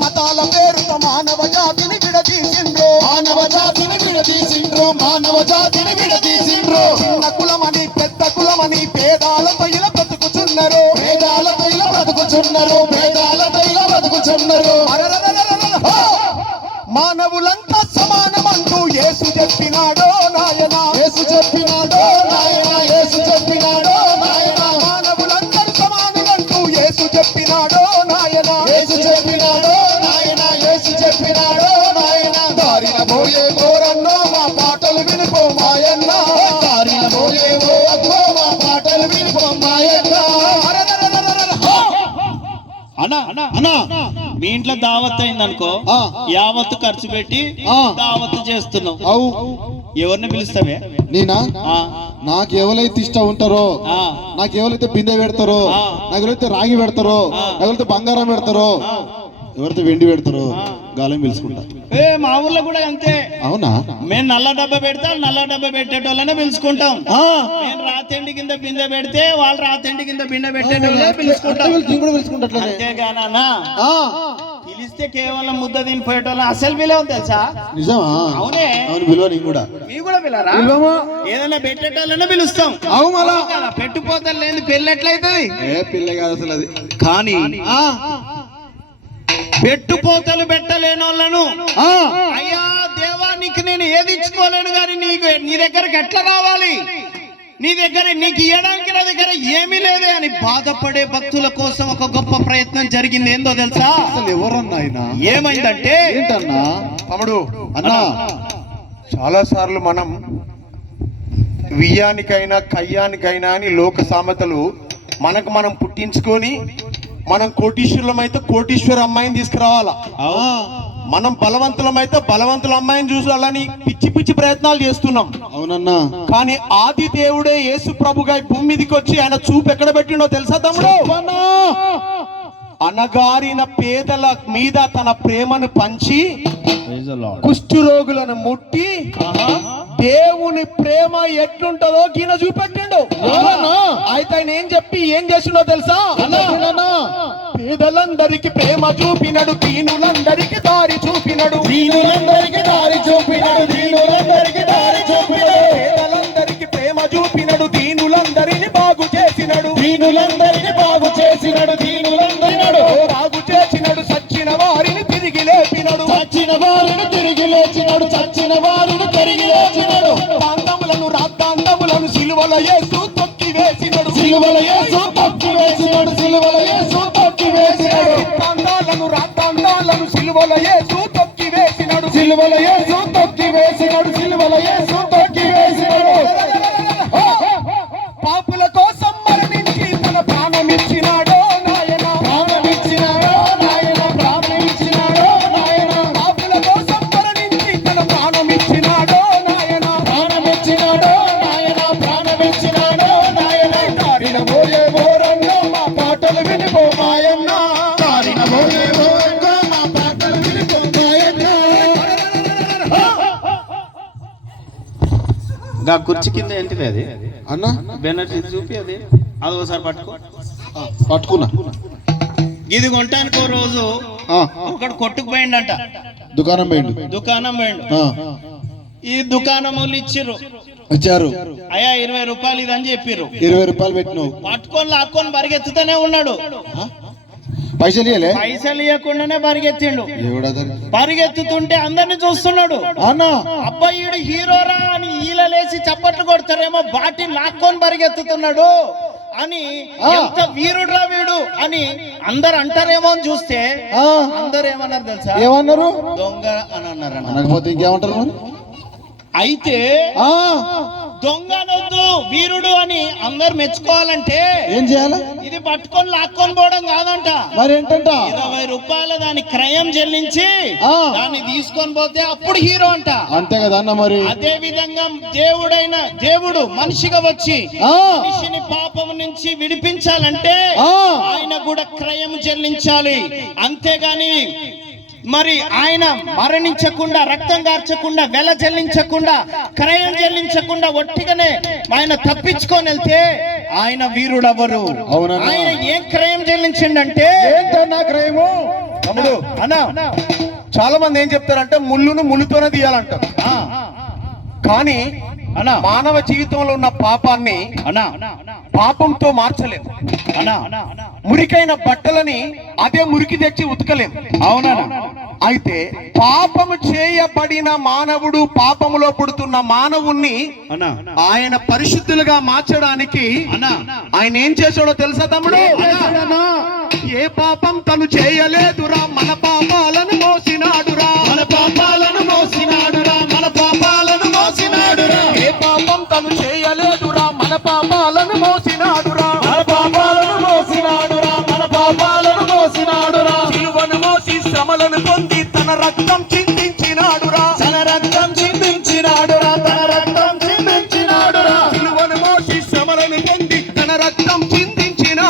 మతాల పేరుతో మానవ జాతిని విడదీసిండ్రు, చిన్న కులమని పెద్ద కులమని భేదాలతో ఇలా బ్రతుకుచున్నారు, మానవులంతా సమానమంటూ యేసు చెప్పినాడో నాయన, మానవులందరూ సమానమంటూ యేసు చెప్పినాడో నాయన, దారిన పోయే గోరన్నో మా పాటలు వినిపో మాయన్న, అన్నా మీ ఇంట్లో దావత్ అయిందనుకో, యావత్తు ఖర్చు పెట్టి దావత్తు చేస్తున్నావు, ఎవరిని పిలుస్తావే? నేనా? నాకు ఎవరైతే ఇష్టం ఉంటారో, నాకు ఎవరైతే బిందె పెడతారో, నాకు ఎవరైతే రాగి పెడతారో, నాకు ఎవరైతే బంగారం పెడతారో, ఎవరైతే వెండి పెడతారో గాలం పిలుచుకుంటా. మా ఊర్లో కూడా అంతే. అవునా? మేము నల్ల డబ్బా పెడతా, నల్ల డబ్బా పెట్టేటోళ్ళనే పిలుచుకుంటాం. నేను రాతిండి కింద బిందె పెడితే వాళ్ళు రాతిండి కింద బిందె పెట్టేటోళ్ళే పిలుచుకుంటాం. అంతేగానా పిలిస్తే కేవలం ముద్ద తినిపోయేటోళ్ళ అసలు పిలవం తెలుసా? నిజమా? అవునే. అవును, పిలువ. నీకు కూడా పిలరా? ఏదైనా పెట్టేటోళ్ళనే పిలుస్తాం. పెట్టుపోతారు లేదు పెళ్ళి ఎట్లయితుంది? పిల్ల కాదు అసలు అది. కానీ పెట్టుపోతలు పెట్టలేని వాళ్ళను అయ్యా దేవానికి నేను ఏది ఇచ్చుకోలేను కానీ నీ దగ్గరకు ఎట్లా రావాలి, నీ దగ్గర నీకు ఇవ్వడానికి నా దగ్గర ఏమీ లేదే అని బాధపడే భక్తుల కోసం ఒక గొప్ప ప్రయత్నం జరిగింది. ఏందో తెలుసా? అసలు ఎవరన్నా ఆయన? ఏమైందంటే ఏంటన్నా తమ్ముడు అన్నా, చాలా సార్లు మనం వియ్యానికైనా కయ్యానికైనా అని లోక సామెతలు మనకు మనం పుట్టించుకొని మనం కోటీశ్వరులమైతే కోటీశ్వర అమ్మాయిని తీసుకురావాలా, మనం బలవంతులమైతే బలవంతుల అమ్మాయిని చూసాలని పిచ్చి పిచ్చి ప్రయత్నాలు చేస్తున్నాం. అవునన్నా. కానీ ఆది దేవుడే యేసు ప్రభుగా భూమి మీదకి వచ్చి ఆయన చూపు ఎక్కడ పెట్టిండో తెలుసా తమ్ముడు? అనగారిన పేదల మీద తన ప్రేమను పంచి కుష్ఠరోగులను ముట్టి దేవుని ప్రేమ ఎట్లుంటదో గిన చూపెట్టిండు. అయితే ఆయన ఏం చేసిండో తెలుసా? పేదలందరికి ప్రేమ చూపినడు, దీనులందరికి దారి చూపినడు, పేదలందరికి ప్రేమ చూపినడు, దీనులందరిని బాగు చేసినడు, బాగు చేసినడు, చచ్చిన వారిని తిరిగి లేపినడు, తాండములను రాద్దాండములను సిలువల యేసు తొక్కి వేసినడు, తాండాలను రాద్దాండాలను సిలువల యేసు తొక్కి వేసినడు, పాపుల కోసం మరణించి తన ప్రాణమిచ్చినాడో నాయన, పాపుల కోసం మరణించి తన ప్రాణమిచ్చినాడో నాయన, దారిన పోయే ఓరన్నో మా పాటలు వినిపో మాయన్న, గా కుర్చీ కింద ఏంటిది అది అన్నా? బెనర్జీ చూపి అది ఒకసారి పట్టుకున్నా. ఇది కొంటానికి ఓ రోజు ఒకడు కొట్టుకుపోయిండంట, దుకాణం పోయిండు. ఈ దుకాణం వాళ్ళు వచ్చారు, అయ్యా 20 రూపాయలు ఇది అని చెప్పారు. 20 రూపాయలు పెట్టినావు, పట్టుకొని లాక్కొని పరిగెత్తుతూనే ఉన్నాడు. పైసలు ఇవ్వకుండానే పరిగెత్తిండు. పరిగెత్తుతుంటే అందరిని చూస్తున్నాడు. అబ్బాయిడు హీరోరా అని ఈలలేసి చప్పట్లు కొడతారేమో, బాటి లాక్కొని పరిగెత్తుతున్నాడు అని, ఎంత వీరుడ్రా వీడు అని అందరు అంటారేమో అని చూస్తే అందరు ఏమన్నారు తెలుసా? ఏమన్నారు? దొంగ అని అన్నారు. అనకపోతే ఇంకేమంటారు మరి? అయితే దొంగనొద్దు వీరుడు అని అందరు మెచ్చుకోవాలంటే ఏం చేయాలి? ఇది పట్టుకొని లాక్కొని పోవడం కాదంట. మరి ఏంటంట? 20 రూపాయలు దాని క్రయం చెల్లించి దాన్ని తీసుకొని పోతే అప్పుడు హీరో అంట. అంతే కదా అన్న. మరి అదే విధంగా దేవుడు మనిషిగా వచ్చి మనిషిని పాపం నుంచి విడిపించాలంటే ఆయన కూడా క్రయం చెల్లించాలి. అంతేగాని మరి ఆయన మరణించకుండా, రక్తం కార్చకుండా, వెల చెల్లించకుండా, క్రయం చెల్లించకుండా ఒట్టిగానే ఆయన తప్పించుకొని వెళ్తే ఆయన వీరుడెవరు? ఆయన ఏం క్రయం చెల్లించిండంటే, ఏంటన్నా క్రయము? తమ్ముడు అన్నా చాలా మంది ఏం చెప్తారంటే ముళ్ళును ముళ్ళుతోనే తీయాలంటారు. ఆ, కానీ అన్నా మానవ జీవితంలో ఉన్న పాపాన్ని అన్నా పాపంతో మార్చలేము. అన్నా మురికైన బట్టలని అదే మురికి తెచ్చి ఉతకలేము. అవునా అయితే పాపము చేయబడిన మానవుడు, పాపములో పుడుతున్న మానవుణ్ణి అన్నా ఆయన పరిశుద్ధులుగా మార్చడానికి అన్నా ఆయన ఏం చేశాడో తెలుసా తమ్ముడు? ఏ పాపం తను చేయలేదురా, మన పాపాలను మోసినాడురా, మన పాపాలను మోసినాడురా, మన పాపాలను మోసినాడురా. ఏ పాపం తను చేయలేదురా, మన పాపాలను మోసినాడురా, మన పాపాలను మోసినాడురా, మన పాపాలను మోసినాడురా. సిలువను మోసి శ్రమలను పొంది తన రక్తం